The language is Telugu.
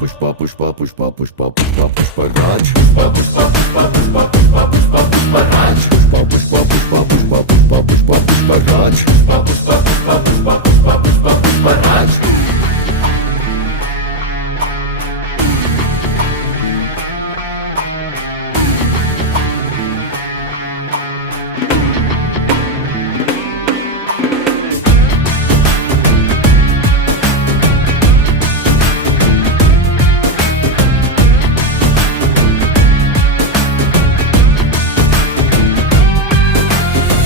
పుష్ప పుష్ప పుష్ప పుష్ప పుష్ప పుష్పరాజ్ పుష్ప పుష్ప పుష్ప పుష్ప పుష్ప పుష్ప పుష్పరాజ్ పుష్ప పుష్ప పుష్ప పుష్ప పుష్ప పుష్ప పుష్పరాజ్